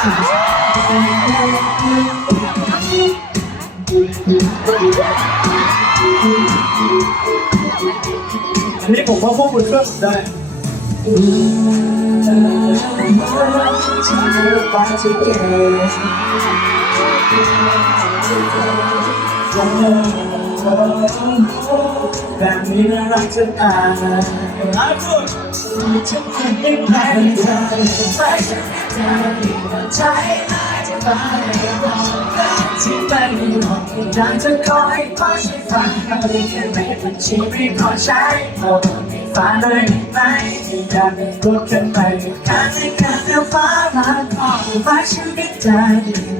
อันนี้ผมว่าพวกคุณก็ได้ ธอแบบนี้น่ารักจะตายรักคุณฉันคงไม่แพ้เธอไปฉันจะมีใจจะไปที่ไม่หมดอยากจะคอยคอยฉันฟังอะไรแค่ไม่เป็นชีวิตของฉัน โอ้ไม่ฝันเลยไหมอยากเป็นตัวขึ้นไปการให้การเดินฟ้ารักออกมาชีวิตใจ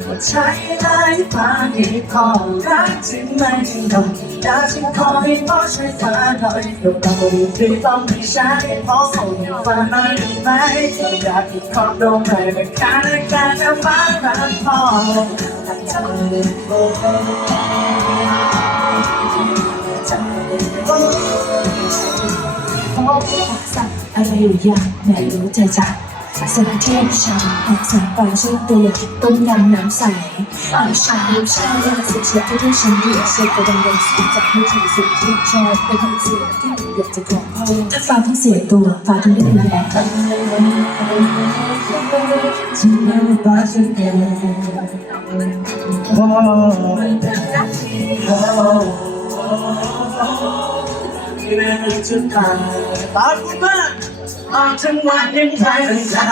ก็ใช้ได้ฟังให้พอรักที่ไม่หมดอยากจะคอยคอช่วยฟังหน่อยยกตัวที่ต้องไม่ใช่เพราะส่งฟังหน่อยไหมอยากเป็นคนตรงไหนเป็นการให้การเดินฟ้ารักพอ สักอะไรอยู่ยังแม่รู้ใจจักสถานที่ฉันออกสายปลาชื่อเตือนต้มยำน้ำใสอาชาลูกชาเรื่องสุดเชื่อที่ที่ฉันเรียกเชื่อกระดังดังสีจากให้ถึงสุดที่ชอบเป็นคำเสียที่อยากจะขอฟ้าทั้งเสียตัวฟ้าทั้งได้ดูแลที่ไม่ตายสักแก่โอ้ ที่ไม่รู้จะตายตายกูมากออกทั้งวันยังไงไม่ได้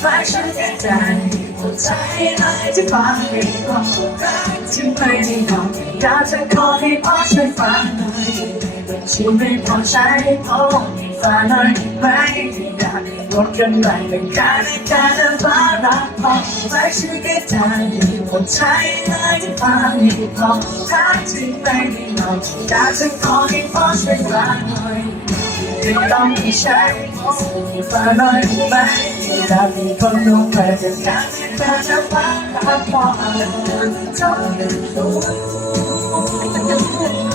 ไม่ฉันแก่ใจหัวใจไหนที่ฟังไม่พอรักที่ไม่ได้บอกอยากจะขอให้พ่อช่วยฟังหน่อยเป็นช่วิตของฉันพ่อ ฟังหน่อยไหมที่อยากรถกันไปเป็นการในการเดินฟ้ารักพอไม่ฉันแค่ใจหัวใจไหนที่ฟังไม่พอรักที่ไม่ได้บอกอยากจะขอให้พ่อช่วยฟังหน่อยไม่ต้องมีใช้มีฟ้าหน้อยไหมถ้ากมีคนรู้ใครจะการเธอจะฟ้ารักพอจบไ